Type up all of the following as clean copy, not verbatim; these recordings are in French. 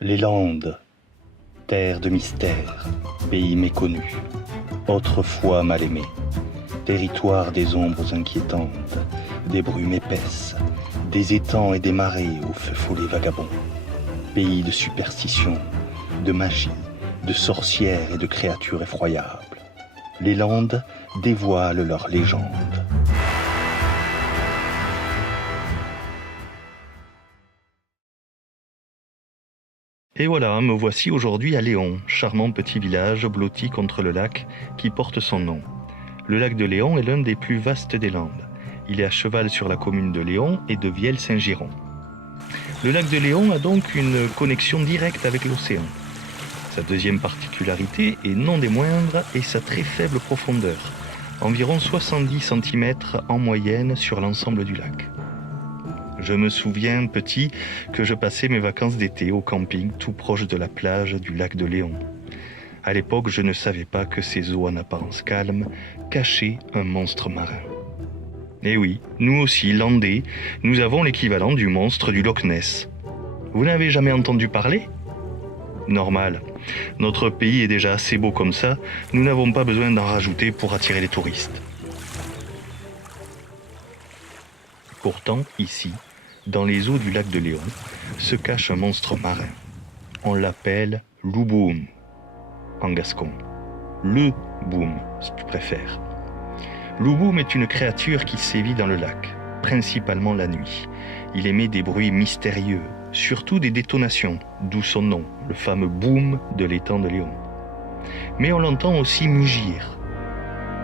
Les Landes, terre de mystère, pays méconnu, autrefois mal aimé, territoire des ombres inquiétantes, des brumes épaisses, des étangs et des marais aux feux follets vagabonds, pays de superstition, de magie, de sorcières et de créatures effroyables. Les Landes dévoilent leurs légendes. Et voilà, me voici aujourd'hui à Léon, charmant petit village blotti contre le lac qui porte son nom. Le lac de Léon est l'un des plus vastes des Landes. Il est à cheval sur la commune de Léon et de Vielle-Saint-Giron. Le lac de Léon a donc une connexion directe avec l'océan. Sa deuxième particularité, et non des moindres, est sa très faible profondeur, environ 70 cm en moyenne sur l'ensemble du lac. Je me souviens, petit, que je passais mes vacances d'été au camping tout proche de la plage du lac de Léon. À l'époque, je ne savais pas que ces eaux en apparence calme cachaient un monstre marin. Et oui, nous aussi, Landais, nous avons l'équivalent du monstre du Loch Ness. Vous n'avez jamais entendu parler ? Normal. Notre pays est déjà assez beau comme ça, nous n'avons pas besoin d'en rajouter pour attirer les touristes. Pourtant, ici, dans les eaux du lac de Léon, se cache un monstre marin. On l'appelle l'Uboom, en gascon. Le boom, si tu préfères. L'Uboom est une créature qui sévit dans le lac, principalement la nuit. Il émet des bruits mystérieux, surtout des détonations, d'où son nom, le fameux boom de l'étang de Léon. Mais on l'entend aussi mugir.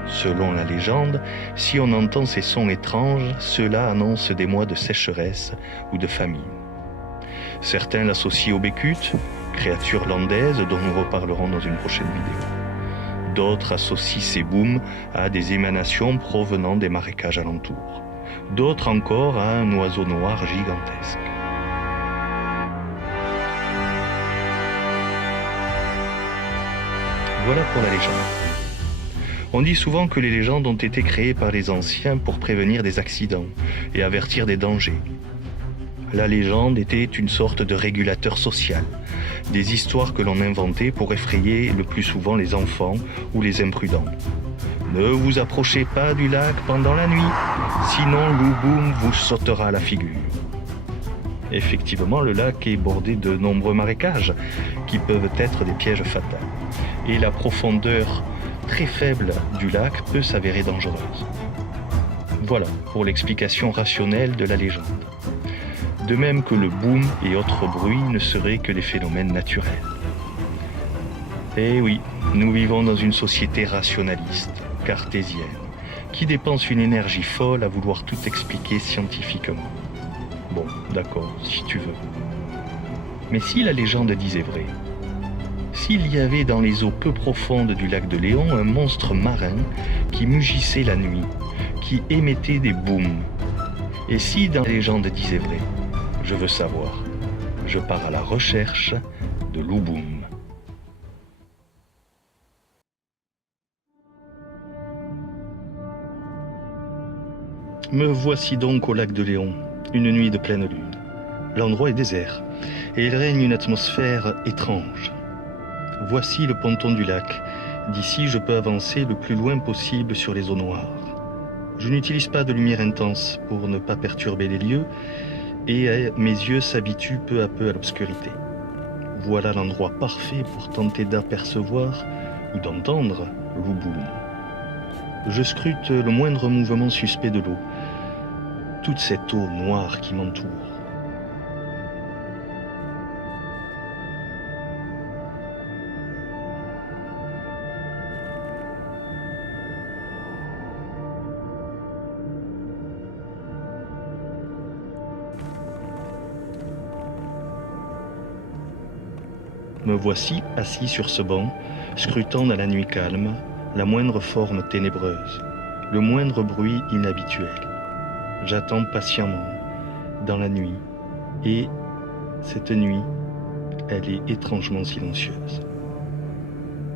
Selon la légende, si on entend ces sons étranges, cela annonce des mois de sécheresse ou de famine. Certains l'associent au bécut, créature landaise dont nous reparlerons dans une prochaine vidéo. D'autres associent ces booms à des émanations provenant des marécages alentours. D'autres encore à un oiseau noir gigantesque. Voilà pour la légende. On dit souvent que les légendes ont été créées par les anciens pour prévenir des accidents et avertir des dangers. La légende était une sorte de régulateur social, des histoires que l'on inventait pour effrayer le plus souvent les enfants ou les imprudents. Ne vous approchez pas du lac pendant la nuit, sinon l'Uboom vous sautera à la figure. Effectivement, le lac est bordé de nombreux marécages qui peuvent être des pièges fatals. Et la profondeur très faible du lac peut s'avérer dangereuse. Voilà pour l'explication rationnelle de la légende. De même que le boom et autres bruits ne seraient que des phénomènes naturels. Et oui, nous vivons dans une société rationaliste, cartésienne, qui dépense une énergie folle à vouloir tout expliquer scientifiquement. Bon, d'accord, si tu veux. Mais si la légende disait vrai, s'il y avait dans les eaux peu profondes du lac de Léon un monstre marin qui mugissait la nuit, qui émettait des booms, et si dans la légende disait vrai, je veux savoir. Je pars à la recherche de l'Uboom. Me voici donc au lac de Léon, une nuit de pleine lune. L'endroit est désert, et il règne une atmosphère étrange. Voici le ponton du lac. D'ici, je peux avancer le plus loin possible sur les eaux noires. Je n'utilise pas de lumière intense pour ne pas perturber les lieux, et mes yeux s'habituent peu à peu à l'obscurité. Voilà l'endroit parfait pour tenter d'apercevoir ou d'entendre l'Uboom. Je scrute le moindre mouvement suspect de l'eau, toute cette eau noire qui m'entoure. Me voici assis sur ce banc, scrutant dans la nuit calme la moindre forme ténébreuse, le moindre bruit inhabituel. J'attends patiemment dans la nuit, et cette nuit, elle est étrangement silencieuse.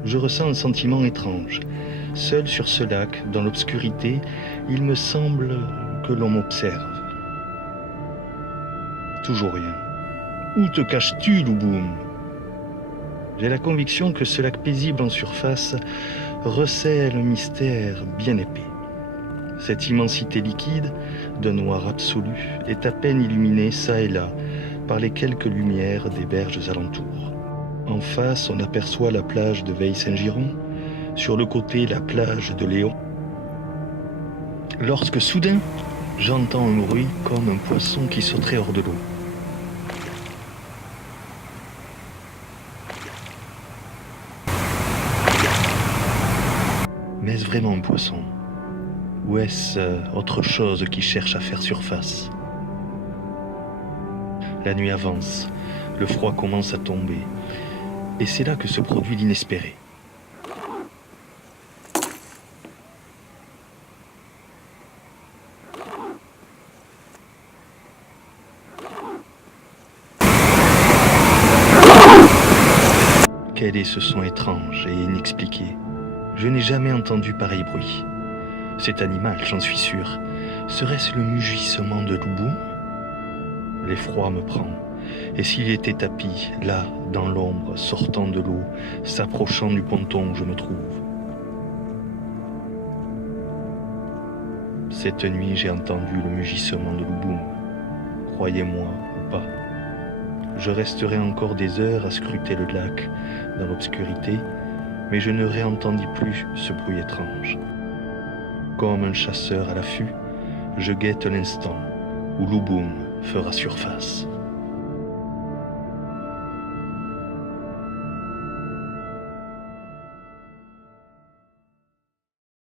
Je ressens un sentiment étrange. Seul sur ce lac, dans l'obscurité, il me semble que l'on m'observe. Toujours rien. Où te caches-tu, Louboum? J'ai la conviction que ce lac paisible en surface recèle un mystère bien épais. Cette immensité liquide, d'un noir absolu, est à peine illuminée çà et là par les quelques lumières des berges alentours. En face, on aperçoit la plage de Veille-Saint-Giron, sur le côté, la plage de Léon. Lorsque soudain, j'entends un bruit comme un poisson qui sauterait hors de l'eau. Mais est-ce vraiment un poisson? Ou est-ce autre chose qui cherche à faire surface? La nuit avance, le froid commence à tomber, et c'est là que se produit l'inespéré. Quel est ce son étrange et inexpliqué? Je n'ai jamais entendu pareil bruit. Cet animal, j'en suis sûr, serait-ce le mugissement de Louboum? L'effroi me prend, et s'il était tapi, là, dans l'ombre, sortant de l'eau, s'approchant du ponton où je me trouve? Cette nuit, j'ai entendu le mugissement de Louboum, croyez-moi ou pas. Je resterai encore des heures à scruter le lac dans l'obscurité, mais je ne réentendis plus ce bruit étrange. Comme un chasseur à l'affût, je guette l'instant où Louboum fera surface.